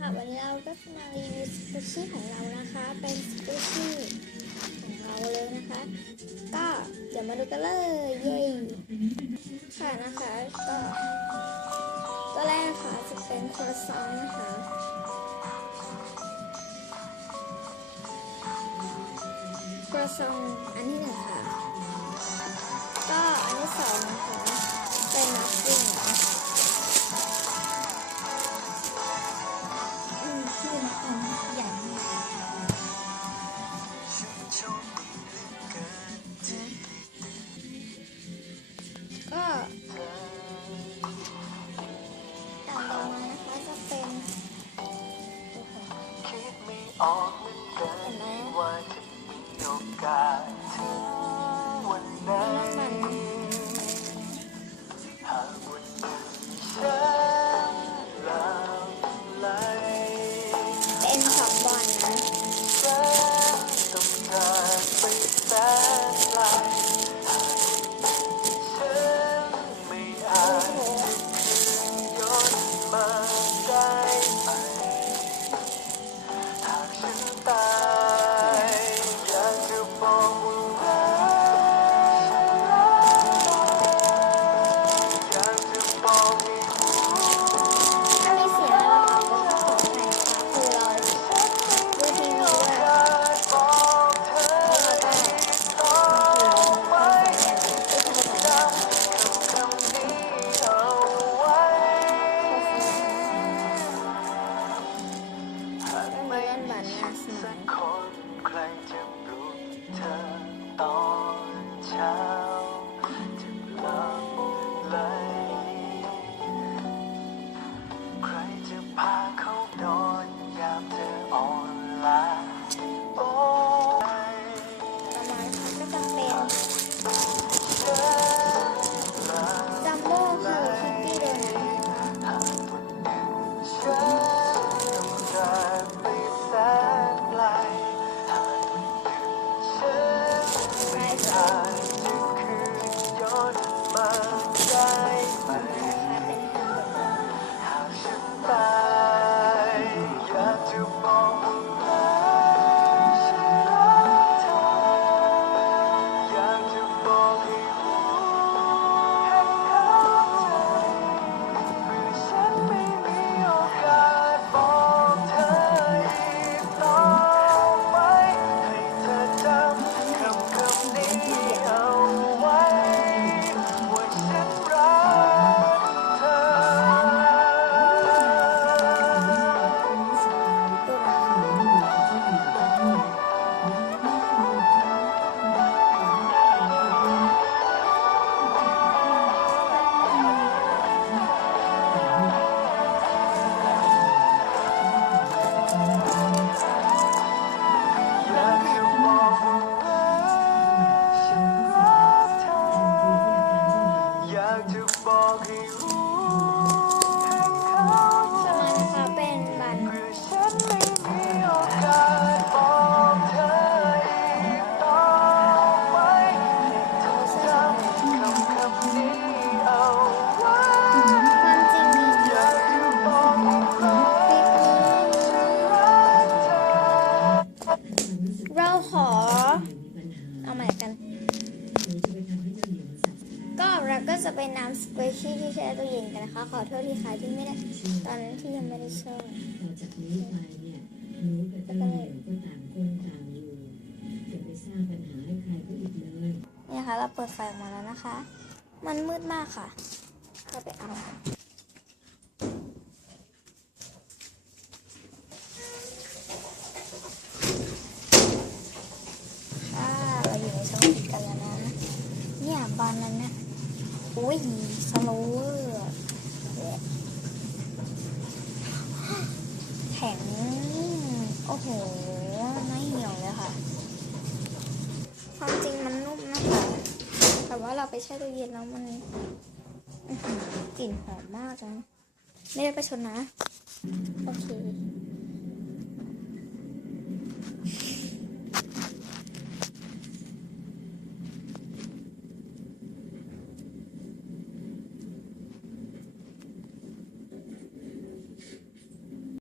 ค่ะวันนี้เราก็จะมารีวิวสกูชี่ของเรานะคะ เป็นสกูชี่ของเราเลยนะคะ ก็เดี๋ยวมาดูกันเลยเย้ค่ะนะคะก็ตัวแรกค่ะจะเป็นครัวซองนะคะครัวซองอันที่หนึ่งค่ะ ก็อันที่สองนะคะเป็นนัฟฟิ้ง ดไม่ออกเหมื อนล้าโอ้ยต่อมานะคะก็จะเป็นจัมโบ้คือคิตตี้โดนัทนะคะไปสนไกลหากวันหนึ่งนใช่อาค่ะจจะคืนย้อนมาได้ไหมนะคะเป็นเบอยากจะบอก เราก็จะไปน้ำสเปเชียลที่แช่ตู้เย็นกันนะคะ ขอโทษที่ค่ะที่ไม่ได้ตอนนั้นที่ยังไม่ได้ช่วยต่อจากนี้ไปเนี่ยหนูกับเต้ยก็ต่างคนต่างอยู่อย่าไปสร้างปัญหาให้ใครเขาอีกเลยนี่นะคะเราเปิดไฟออกมาแล้วนะคะ มันมืดมากค่ะเข้าไปเอาค่ะเราอยู่ในช่องผิดกันแล้วนะเนี่ยบอลนั้นนะ อุ้ยสโลเวอร์แข็ง โอ้โหไม่เหี่ยวเลยค่ะ ความจริงมันนุ่มนะคะ แต่ว่าเราไปแช่ตู้เย็นแล้วมันกลิ่นหอมมากนะไม่ได้ประชดนะ